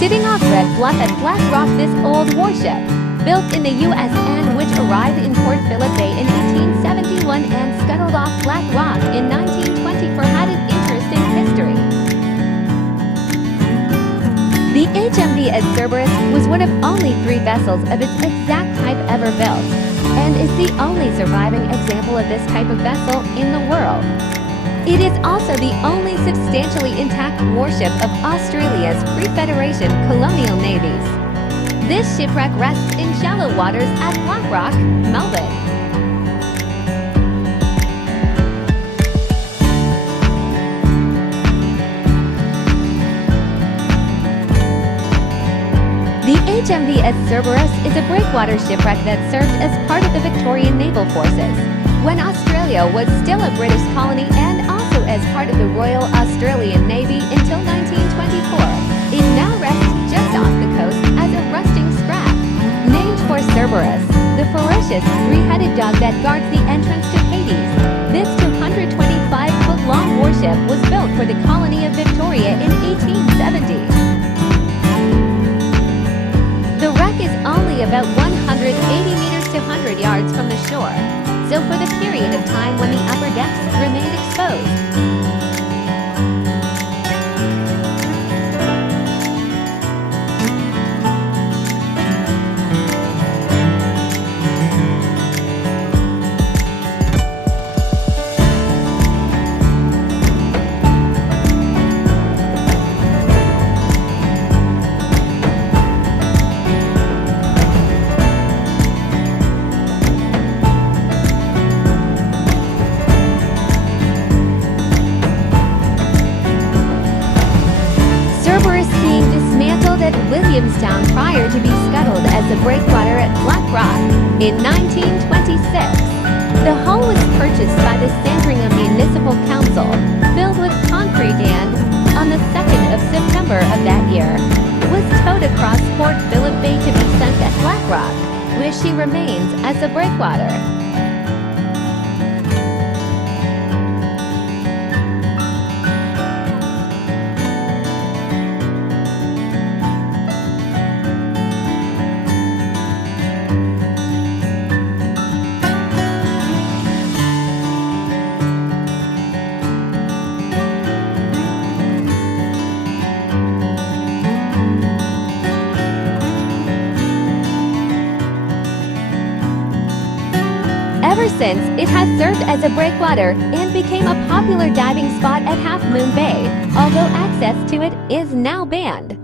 Sitting off Red Bluff at Black Rock, this old warship, built in the U.S. and which arrived in Port Phillip Bay in 1871 and scuttled off Black Rock in 1924, had an interesting history. The HMVS Cerberus was one of only 3 vessels of its exact type ever built, and is the only surviving example of this type of vessel in the world. It is also the only substantially intact warship of Australia's pre-Federation colonial navies. This shipwreck rests in shallow waters at Black Rock, Melbourne. The HMVS Cerberus is a breakwater shipwreck that served as part of the Victorian Naval Forces, when Australia was still a British colony, and also as part of the Royal Australian Navy until 1924. It now rests just off the coast as a rusting scrap. Named for Cerberus, the ferocious 3-headed dog that guards the entrance to Hades, this 225-foot-long warship was built for the colony of Victoria in 1870. The wreck is only about 180 meters to 100 yards from the shore, so for the period of time when the upper decks remained exposed. Williamstown prior to be scuttled as a breakwater at Black Rock in 1926. The hull was purchased by the Sandringham Municipal Council, filled with concrete, and, on the 2nd of September of that year, was towed across Port Phillip Bay to be sunk at Black Rock, where she remains as a breakwater. Ever since, it has served as a breakwater and became a popular diving spot at Half Moon Bay, although access to it is now banned.